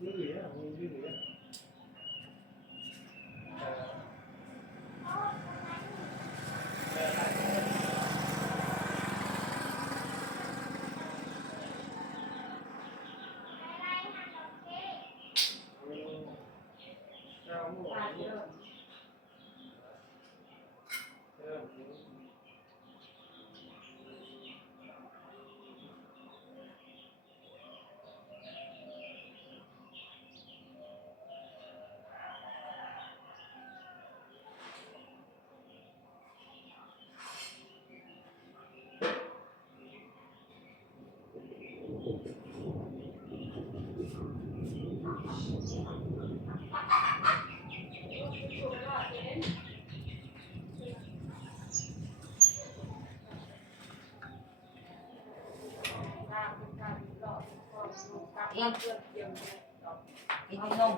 กินนม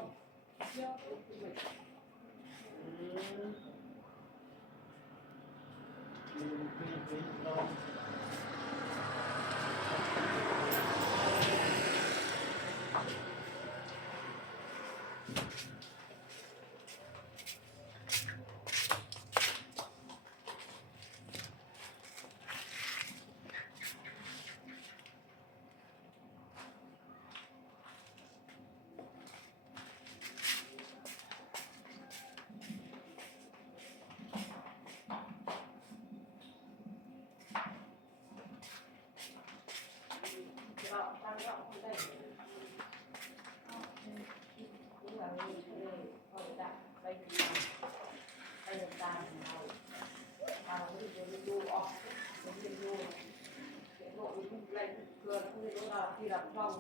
ที่รับช่อง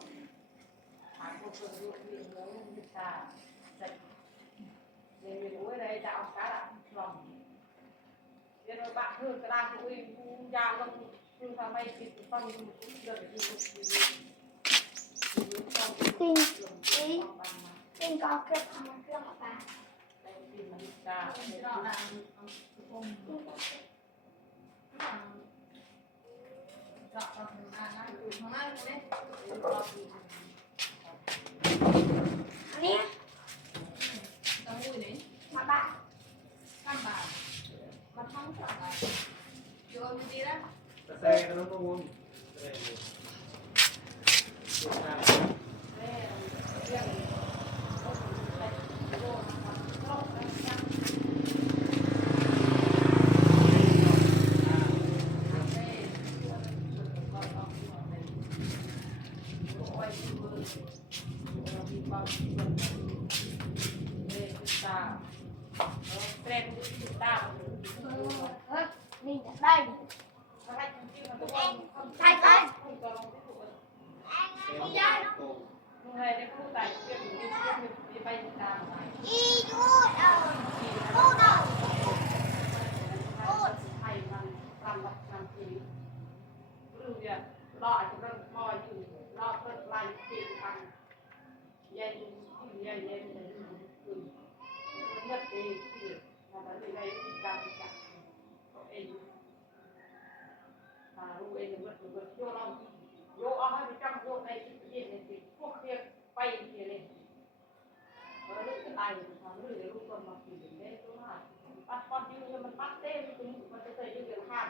หาคนคนรู้ที่เนื้อมิตาจะเรียนรู้อะไรจะเอาการลองเรียนรู้บ้างคือกระดานคุยกูยาวลงคือทำให้ติดต้องเดินที่สุดสิ่งก็เกิดทำมาเครื่องออกมาจ้าเราดังเราทำงานนะอยู่ข้างหน้าเลยอันนี้ต้องมือไหนมาบ้าข้ามบ้ามาท้องสับอะไรโยนดีแล้วแต่แซ่ก็ต้องวนนี่ได้ใช่ใช่ให้ได้พูดแต่เรื่องนี้ไปตามไปอีกูเอากูเอาพูดให้มันทำแบบทำทีเรื่องเดียวรออาจจะเริ่มมออยู่รอเปิดไลน์เปลี่ยนกันเย็นเย็นเย็นเย็นคือเมื่อปีที่เราได้การจัดตัวเองรู้เองเมื่อโยเราโยเอาให้ไปจำโยในที่เย็นในที่พวกเรียกไปเที่ยวเลยเราเลือกจะตายอยู่ทางเรื่องลูกคนมาขี่ได้ตัวมากปัดปัดยืนมันปัดเต้มันจะเคยยืนเดือดข้าง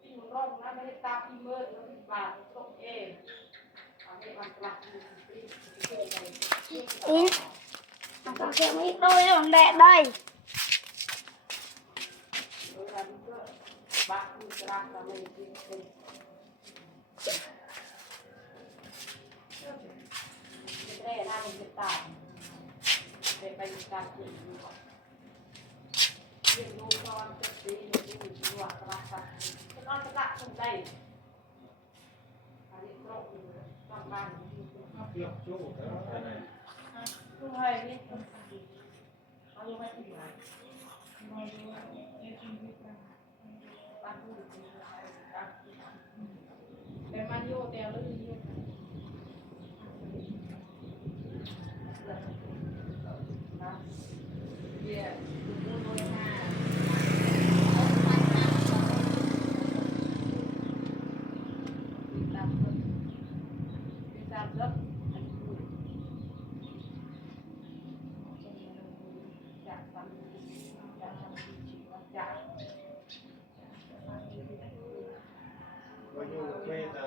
ที่มันร้องนะไม่ได้ตามอีเมอร์แล้วปลาตกเองให้มันปลาอีมันต้องเชื่อมอีกđôi rồi đẻ đây bạn cứ làm là mình đi đây là mình hiện tại để mình làm gì việc nuôi con chất tí mình đi hoạt động cái con sẽ lại trong đây điện thoại trong bàn không hề biết bao nhiêu mấy tỷ này em ăn vô tèo nó đi yeah mua đôi ha đi làm rất อยู่ไม่แต่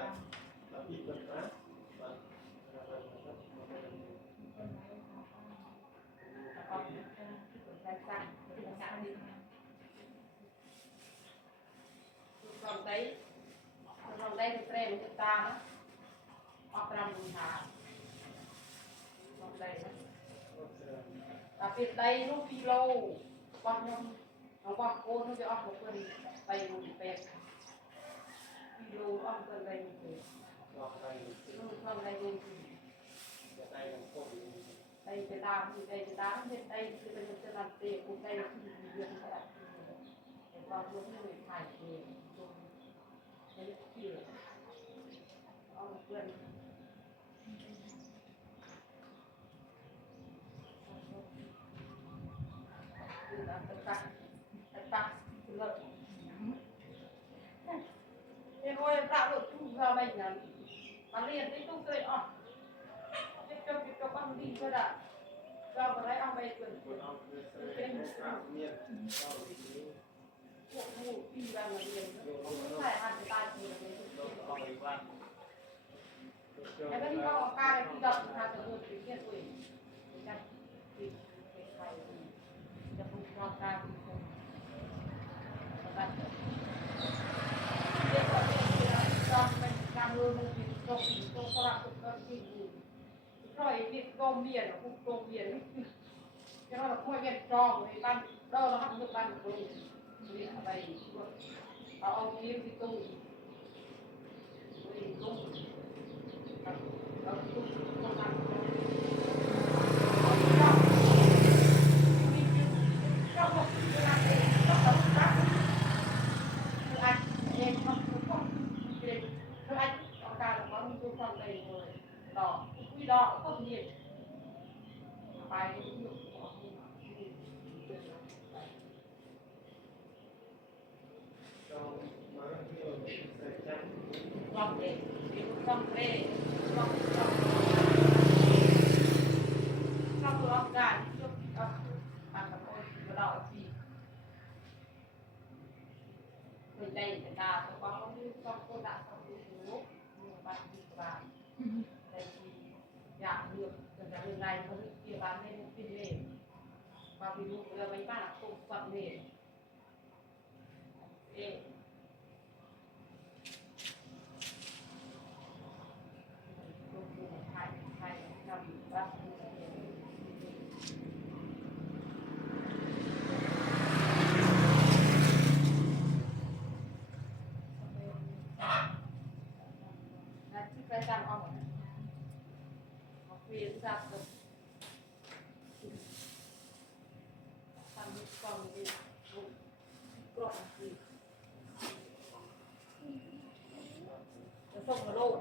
ละพี่คนนะ còn đây thì trem chúng ta đó hoặc là mình hạ còn đây và việc đây lúc kilo con nhom nó con cô nó sẽ ăn một phần đầy một bẹt kilo ăn phần đầy một bẹt còn đây luôn đây cái đám thì đây cái đám hiện đây thì bây giờ sẽ làm tiền cũng đây là khi việc sẽ đặt để vào hướng người thải về cái kia ông quên tắt lợi thế thôi tạo được chung giờ mình là bán liền cái chung tươi ọ cái cho con đi thôi đã cho vào đấy ông về quyền cuộc ngủ đi ra là liền không phải ăn cái tai thì là em biết con ca này khi đập là từ một cái kia tuổi chắc thì cái thầyจะพูดรอบด้านที่คนบ้านเรียกว่าเป็นการเมืองที่ตรงตรงประหลาดที่ดีร้อยที่ตรงเบียนคุกตรงเบียนจะว่าเราไม่เวียนจองในบ้านเดิมเราทำทุกบ้านคนนี่อะไรเอาทีมที่ตู้ตู้เราตู้ต้องทำđỏ không nhiệt bài dụng vòng để vòng về vòng trong vòng gà trước ăn một con đỏ gì người đây người ta có trong cô đã xong cái số bạn đi vào giảm được từ đường này nó kia bán lên tiền nền và ví dụ là mấy bạn không phận nền vì ra được làm một con thì gọn gì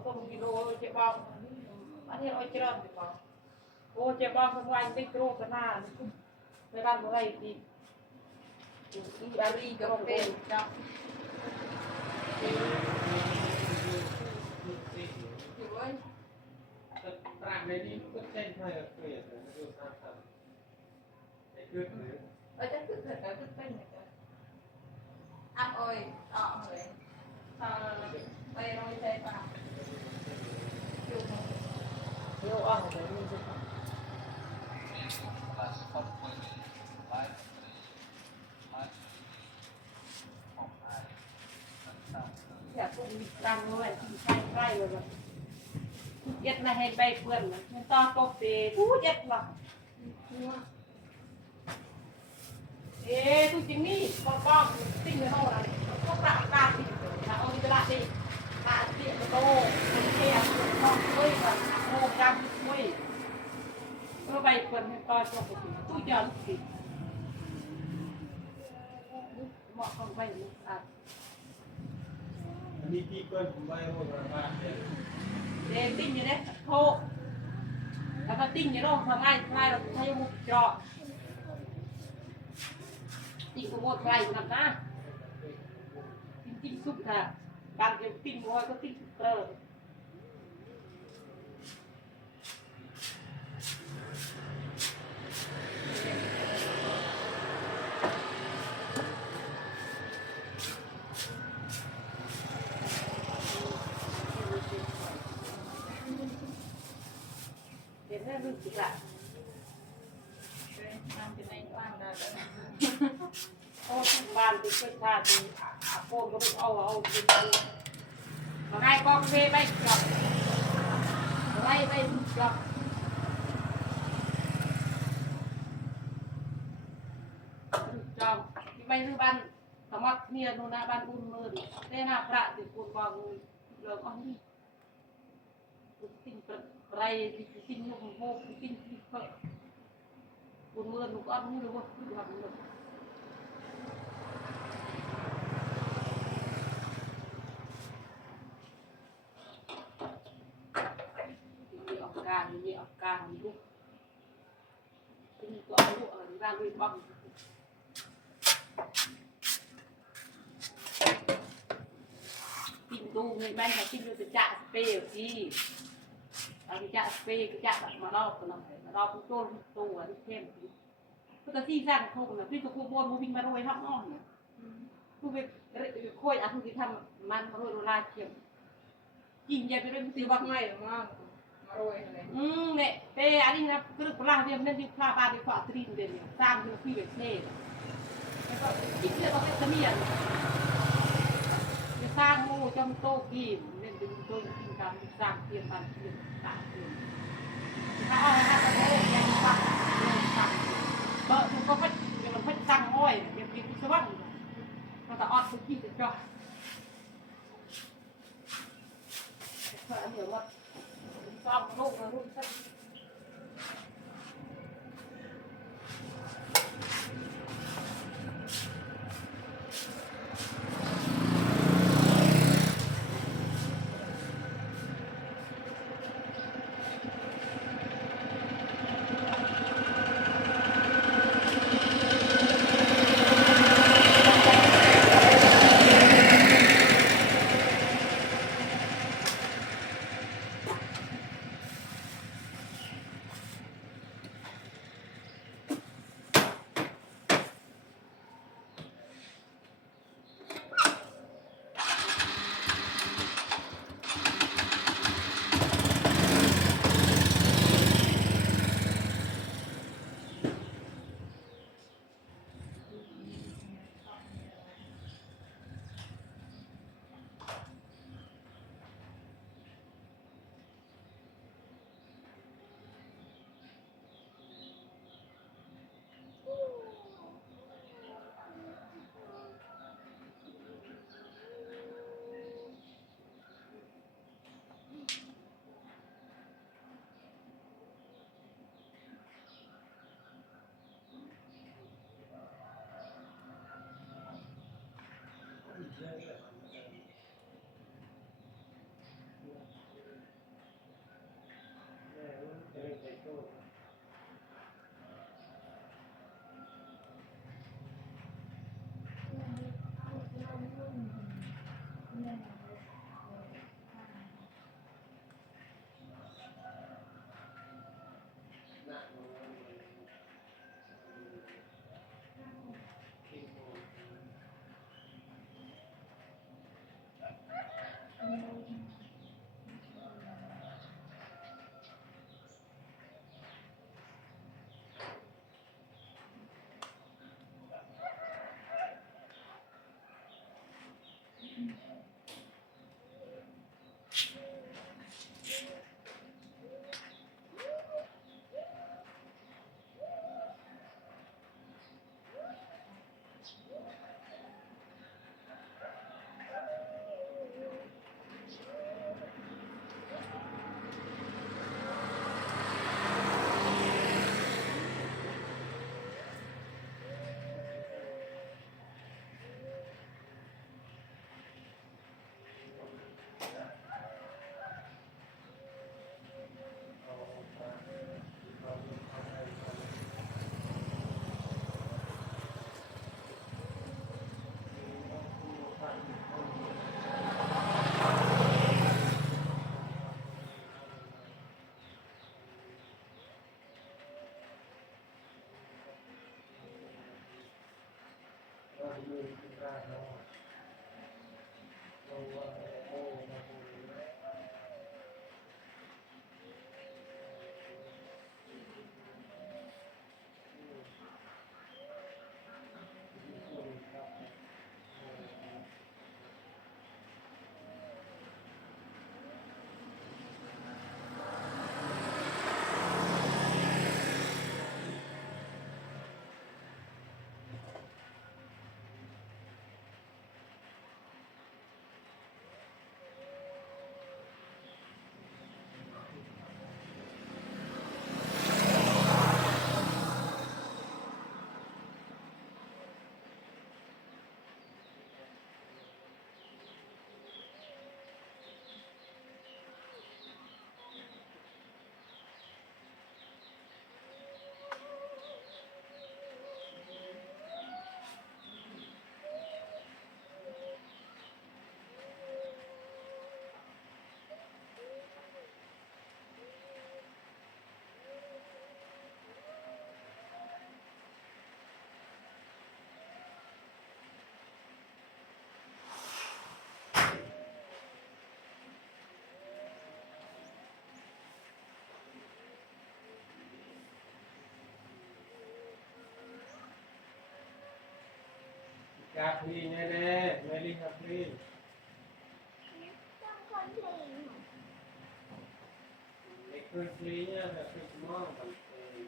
không kilo chạy bom anh hiện ôi chơi thì có ô chạy bom không anh micro cái nào mấy bạn có này thì đi cái hộp bên trongในนี้ก็เช่นไทยเกลียดเลยไม่รู้ทำไอ้ขึ้นหรือ chắc cứ thật là cứ tên này cơ ăn ơi đọ rồi sao đây rồi đây vào yêu ăn của mình chứ dạ cũng đang nói cay rồi nhất là hay bay vườn nên to cột thì thú nhất mà ê tôi chính đi con tinh người hồ là có tạo ra thì là ông đi lại đi lại điện tô kia con quay và hồ cam quay nó bay vườn hay to cho tôi chờ lúc gì mọi con bay à มีที่เปิ้ลผมไว้หมดแล้วบ้านเนี่ย để tinh như đấy khôแล้วก็tinh như đâu mà mai là thay một trọ tinh của một ngày nằm ra tinh sụp thà bạn cái tinh của có tinh cờ รู้สึกละ ทำเป็นในบ้านได้แล้ว โอ้ทุกบ้านติดเป็นชาติโกนก็ไม่เอาติดมาไงก็เวไปกลับไล่ไปกลับจอมไปรื้อบ้านสมัครเมียนูนาบ้านอุ่นมือเต้นาพระติดปูนบางเลิกอ่อนนี่สิ่งไรสิ่งนุ่มโมกสิ่งที่เพิ่มปูนมือลูกอ่อนนี่รู้ว่าคือทำเลย นี่ออกการลูกนี่ก็เอาลูกอะไรบ้างด้วยบ้างกินดูเงินแม่เขากินดูจะจ่าสเปรย์ที่เอาไปจ่าสเปรย์ก็จ่าแบบมาลอกกันหน่อยมาลอกตัวตัวที่เข้มก็จะที่สร้างโคกนะพี่ก็ควบวนมูวิ่งมาโรยทับน้องเนี่ยกูไปค่อยอ่ะคุณที่ทำมันมาโรยโรลาเข็มกินยาไปด้วย ตี ตี บั บั ก ก ไม้หรือว่ามาโรยอะไร เนี่ยแต่อันนี้นะคือปลาเดียวนั่นที่ปลาบาดีกว่าตรีนเดียวสร้างคือพี่แบบเท่แล้วก็คิดเรื่องอะไรจะมีอะไรจะสร้างโม่จำโต๊ะกีมเล่นดึงโต๊ะกินการสร้างเทียมกันเทียมต่างเทียมถ้าเอาถ้าจะโม่ยังสร้างเบอร์มันก็พัดมันพัดสร้างอ้อยเนี่ยยังกินสวัสดิ์มันจะออดสุกี้จะจ่อเออเดี๋ยวว่าซ้อมลูกนะลูกสัก กาพีแน่ๆไม่รีบครับพี่ ต้องคนเพลง เด็กคือซีเนี่ยแบบคือมองมันเอง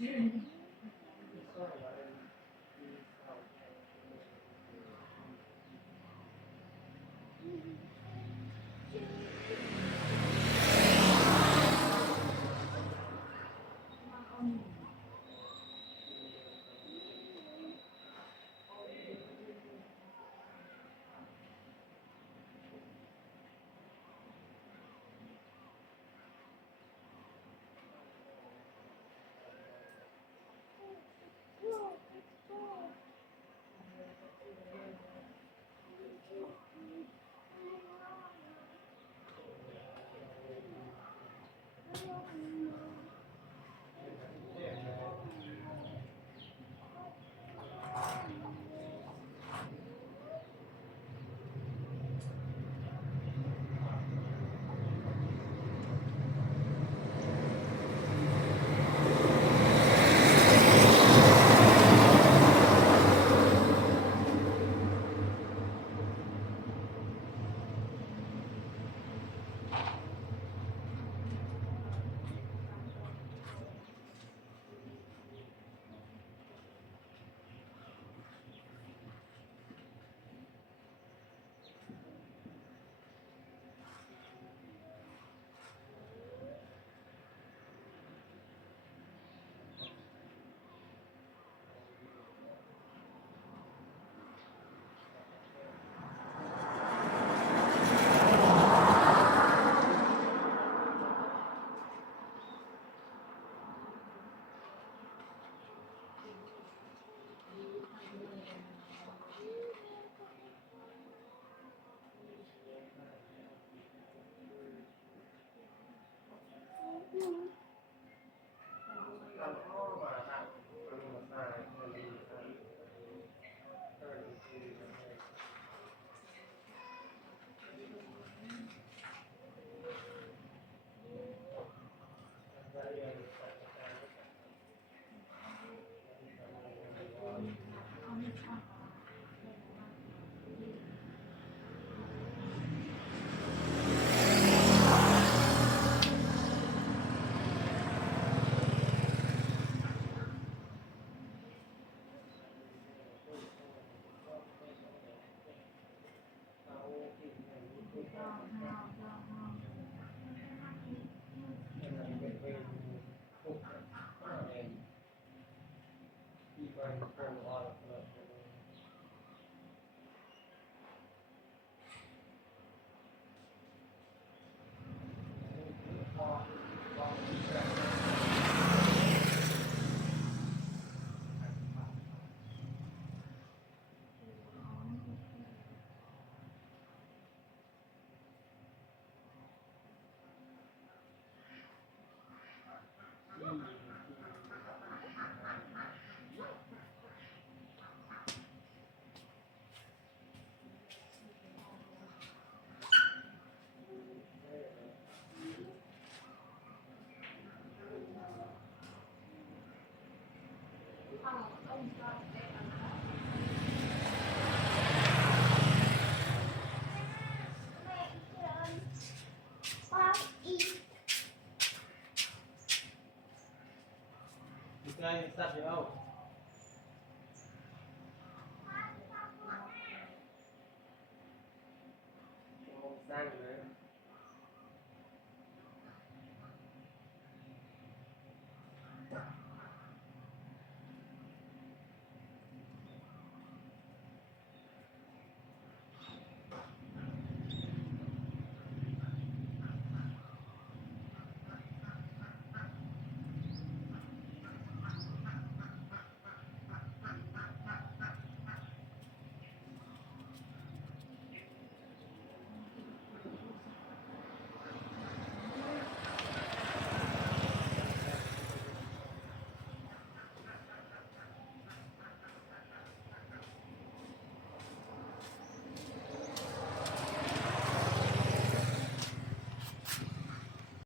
ngay sát thì đâu